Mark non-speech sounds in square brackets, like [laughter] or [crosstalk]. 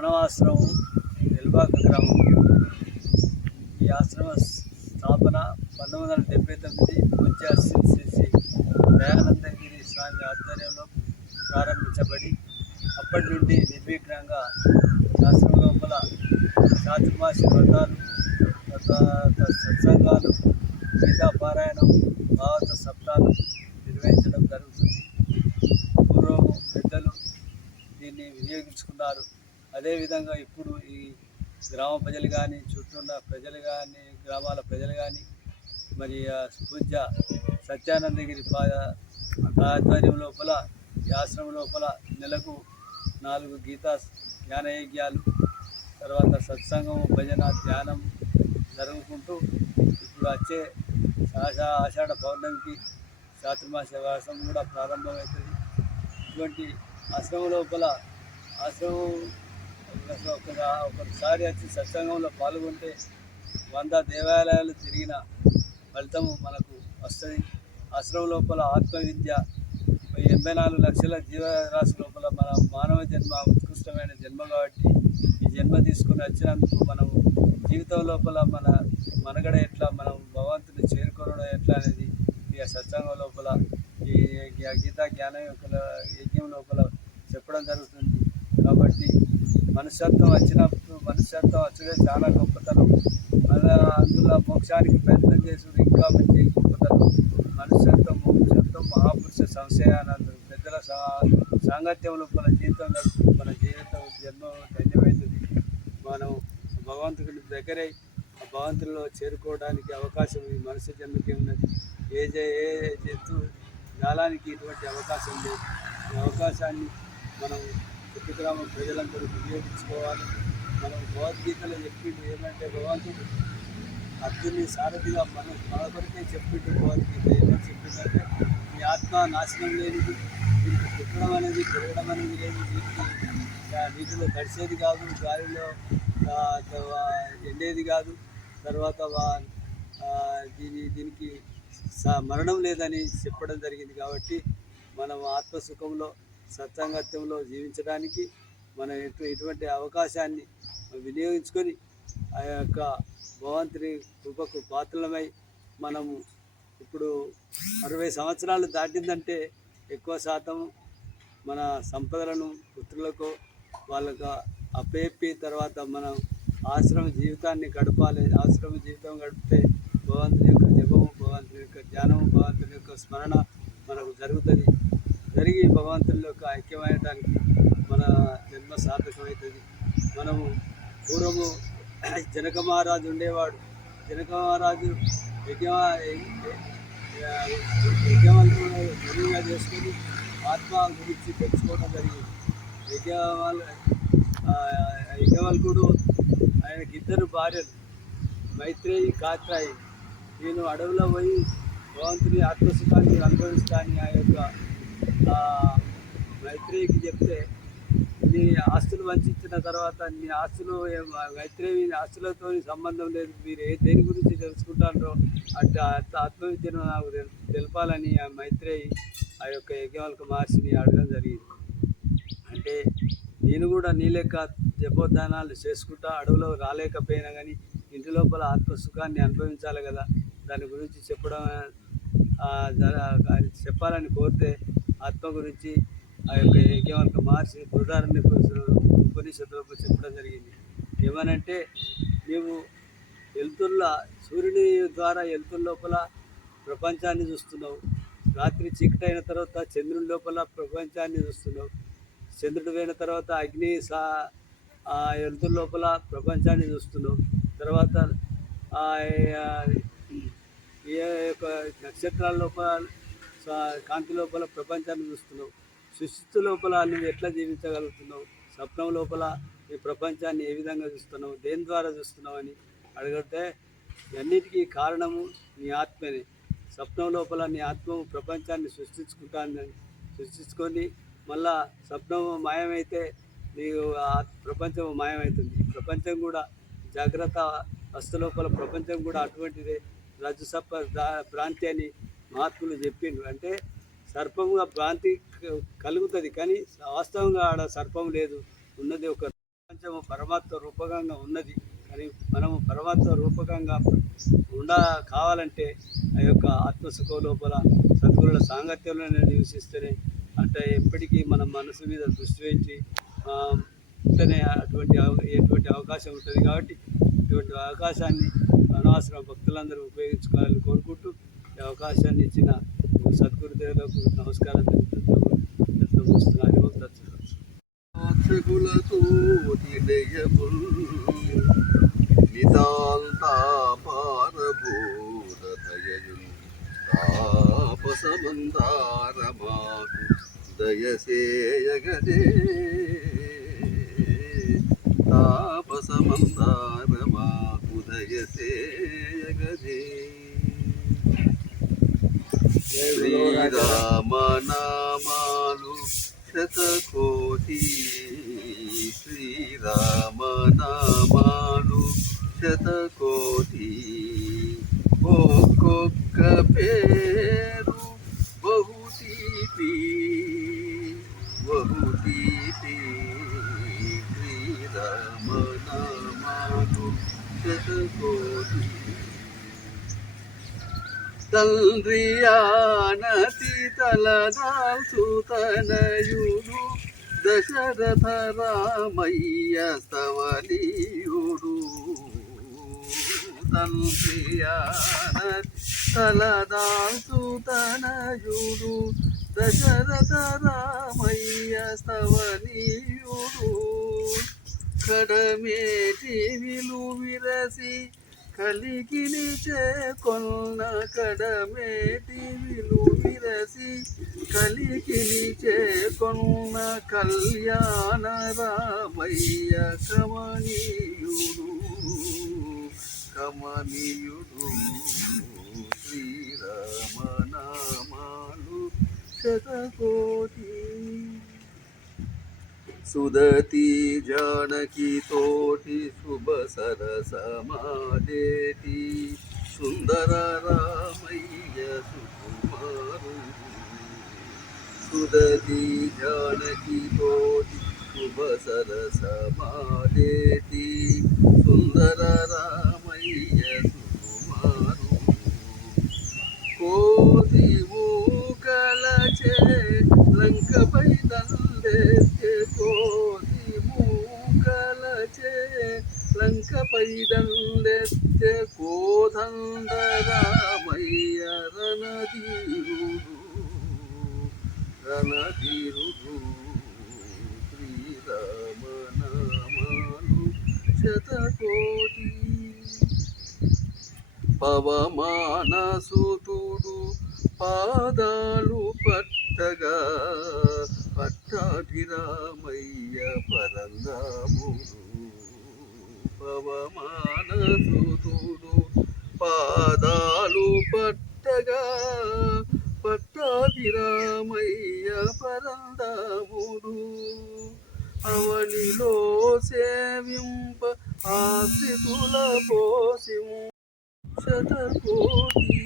ప్రణవాశ్రమం ఎల్బాక గ్రామం. ఈ ఆశ్రమ స్థాపన పంతొమ్మిది వందల డెబ్బై తొమ్మిది పూజ్య శ్రీ దయానందగిరి స్వామి ఆధ్వర్యంలో ప్రారంభించబడి అప్పటి నుండి నిర్విఘ్నంగా ఆశ్రమ లోపల చాతుర్మాసి వ్రతాలు తర్వాత సత్సంగాలు గీతాపారాయణం భావత సప్తాలు నిర్వహించడం జరుగుతుంది. పూర్వం పెద్దలు దీన్ని వినియోగించుకున్నారు. అదేవిధంగా ఇప్పుడు ఈ గ్రామ ప్రజలు కానీ చుట్టూ ఉన్న ప్రజలు కానీ గ్రామాల ప్రజలు కానీ మరి పూజ సత్యానందగిరి పాద ఆధ్వర్యం లోపల ఈ ఆశ్రమం లోపల నెలకు నాలుగు గీతా జ్ఞానయజ్ఞాలు తర్వాత సత్సంగం భజన ధ్యానం జరుగుకుంటూ ఇప్పుడు వచ్చే ఆషా ఆషాఢ పౌర్ణమికి చాతుర్మాస వ్యాసం కూడా ప్రారంభమవుతుంది. ఇటువంటి ఆశ్రమం లోపల ఆశ్రమం ఒకసారి వచ్చి సత్సంగంలో పాల్గొంటే వంద దేవాలయాలు తిరిగిన ఫలితం మనకు వస్తుంది. అసలు లోపల ఆత్మవిద్య ఎనభై నాలుగు లక్షల జీవరాశి లోపల మన మానవ జన్మ ఉత్కృష్టమైన జన్మ కాబట్టి ఈ జన్మ తీసుకుని వచ్చినందుకు మనము జీవితం లోపల మన మనగడ ఎట్లా మనం భగవంతుని చేరుకోవడం ఎట్లా అనేది ఈ సత్సంగం లోపల ఈ గీతా జ్ఞానం యొక్క యజ్ఞం లోపల చెప్పడం జరుగుతుంది. కాబట్టి మనుషత్వం వచ్చినప్పుడు మనుషత్వం వచ్చే చాలా గొప్పతనం. అలా అందులో మోక్షానికి ప్రయత్నం చేసుడు ఇంకా మంచి గొప్పతనం. మనుషత్వం మోక్షత్వం మహాపురుష సంశయానందం పెద్దల సా- మన జీవితం మన జీవితం జన్మ ధన్యమైనది మనం భగవంతుడి దగ్గరై ఆ భగవంతుల్లో చేరుకోవడానికి అవకాశం ఈ మనుష్య జన్మకి ఉన్నది. ఏ ఏ జంతు జాలానికి ఇటువంటి అవకాశం లేదు. ఈ అవకాశాన్ని మనం చుట్టు గ్రామ ప్రజలందరూ వినియోగించుకోవాలి. మనం భగవద్గీతలో చెప్పిండు ఏమంటే భగవంతుడు అర్జుని సారథిగా మనం మన కొరకే చెప్పిండు భగవద్గీత. ఏమని చెప్పిందంటే మీ ఆత్మ నాశనం లేనిది దీనికి పుట్టడం అనేది పెరగడం అనేది లేదు దీనికి నీటిలో తడిసేది కాదు గాలిలో ఎండేది కాదు తర్వాత దీని దీనికి స- మరణం లేదని చెప్పడం జరిగింది కాబట్టి మనం ఆత్మసుఖంలో సత్సంగత్యంలో జీవించడానికి మనం ఎటు ఎటువంటి అవకాశాన్ని వినియోగించుకొని ఆ యొక్క భగవంతుని కృపకు పాత్రలమై మనము ఇప్పుడు అరవై సంవత్సరాలు దాటిందంటే ఎక్కువ శాతం మన సంపదలను పుత్రులకు వాళ్ళకు అప్పేపి తర్వాత మనం ఆశ్రమ జీవితాన్ని గడపాలి. ఆశ్రమ జీవితం గడిపితే భగవంతుని యొక్క జపము భగవంతుని యొక్క ధ్యానము భగవంతుని యొక్క స్మరణ మనకు జరుగుతుంది. జరిగి భగవంతుని యొక్క ఐక్యమయ్యడానికి మన జన్మ సార్థకమవుతుంది. మనము పూర్వము [clears throat] జనక మహారాజు ఉండేవాడు. జనక మహారాజు యజ్ఞ యజ్ఞవంతుడు గురువుగా చేసుకొని ఆత్మ గురించి తెలుసుకోవడం జరిగింది. యజ్ఞవాల్ యజ్ఞవల్కుడు ఆయనకి ఇద్దరు భార్యలు మైత్రేయి కాత్రాయి. నేను అడవిలో పోయి భగవంతుని ఆత్మసుఖాన్ని అనుభవిస్తాను. ఆ యొక్క మైత్రేయికి చెప్తే నీ ఆస్తులు వంచిన తర్వాత నీ ఆస్తులు మైత్రేయి ఆస్తులతో సంబంధం లేదు. మీరు ఏ దేని గురించి తెలుసుకుంటారో అంటే ఆత్మవిద్యను నాకు తెలపాలని ఆ మైత్రేయి ఆ యొక్క యజ్ఞవల్క మహర్షిని అడగడం జరిగింది. అంటే నేను కూడా నీ లెక్క జపోద్దానాలు చేసుకుంటా అడవిలో రాలేకపోయినా కానీ ఇంటి లోపల ఆత్మసుఖాన్ని అనుభవించాలి కదా. దాని గురించి చెప్పడం చెప్పాలని కోరితే ఆత్మ గురించి ఆ యొక్క యజ్ఞవంత మహర్షి బృహదారణ్య ఉపనిషత్తులకు చెప్పడం జరిగింది. ఏమనంటే నీవు వెళ్తున్న సూర్యుని ద్వారా వెళ్తున్న లోపల ప్రపంచాన్ని చూస్తున్నావు. రాత్రి చీకటి అయిన తర్వాత చంద్రుని లోపల ప్రపంచాన్ని చూస్తున్నావు. చంద్రుడు పోయిన తర్వాత అగ్ని సా ఆ వెలుతురు లోపల ప్రపంచాన్ని చూస్తున్నావు. తర్వాత ఏ యొక్క నక్షత్రాల లోపల కాంతి లోపల ప్రపంచాన్ని చూస్తున్నావు. సృష్టి లోపల నువ్వు ఎట్లా జీవించగలుగుతున్నావు? స్వప్నం లోపల ఈ ప్రపంచాన్ని ఏ విధంగా చూస్తున్నావు? దేని ద్వారా చూస్తున్నావు అని అడిగితే అన్నిటికీ కారణము నీ ఆత్మనే. స్వప్నం లోపల నీ ఆత్మ ప్రపంచాన్ని సృష్టించుకుంటానని సృష్టించుకొని మళ్ళా స్వప్నం మాయమైతే నీకు ఆ ప్రపంచం మాయమవుతుంది ప్రపంచం కూడా జాగ్రత్త వస్తు లోపల ప్రపంచం కూడా అటువంటిదే. రజ్జు సప్ప భ్రాంతి అని మహాత్ములు చెప్పిండ్రు. అంటే సర్పంగా భ్రాంతి క- కలుగుతుంది కానీ వాస్తవంగా ఆడ సర్పం లేదు. ఉన్నది ఒక ప్రపంచము పరమాత్మ రూపకంగా ఉన్నది. కానీ మనము పరమాత్మ రూపకంగా ఉండా కావాలంటే ఆ యొక్క ఆత్మసుఖ లోపల సద్గురుల సాంగత్యంలోనే నివసిస్తేనే అంటే ఎప్పటికీ మన మనసు మీద దృష్టి వేయించి ఉంటేనే అటువంటి అవ- ఎటువంటి అవకాశం ఉంటుంది. కాబట్టి ఇటువంటి అవకాశాన్ని అనవసరం భక్తులందరూ ఉపయోగించుకోవాలని కోరుకుంటూ అవకాశాన్ని ఇచ్చిన సద్గురుదేవులకు నమస్కారం తెలుపుతూ ముగిస్తున్నాను దర్శనం సాధకులతో నిలయముల్ నితాంతాపారభూతయయుల్ తాపసమందారమాకు దయసేయగదే. తాపసమందారమాకు దయసేయగదే. శ్రీరామనామాలు. శతకోటి శ్రీరామనామాలు. శతకోటి ఒక్కొక్క పేరు బహుతీపి. బహుతీపి శ్రీరామనామాలు. శతకోటి తండ్రి ఆనతి తలదాల్సుతనయుడు దశరథ రామయ్య స్తవనీయుడు తండ్రి ఆనతి తలదాల్సుతనయుడు దశరథ రామయ్య స్తవనీయుడు కడమేటి విలు విరసి కలిగిని చేకొన్న కడమేటి విలు విరసి. కలిగిని చేకొన్న కళ్యాణ రామయ్య కమనీయుడు కమనీయుడు శ్రీరామనామాలు శతకోటి సుదతి జానకి తోటి శుభ సరసమాడేటి సుందర రామయ్య సుకుమారు సుదతి జానకి తోటి శుభ సరసమాడేటి సుందర రామయ్య సుకుమారు కోతి మూకలచే లంకపై దండెత్తే కోతి మూకలచే లంకపై దండెత్తే కోదండ రామయ్య రణధీరుడు రణధీరుడు శ్రీరామనామాలు శతకోటి. పవమానసుతుడు పాదాలు పట్టగా పట్టాభిరామయ్య పరందాముడు పవమానసుతుడు పాదాలు పట్టగా పట్టాభిరామయ్య పరందాముడు. అవనిలో సేవింప ఆశ్రితుల పోసిం శతకోటి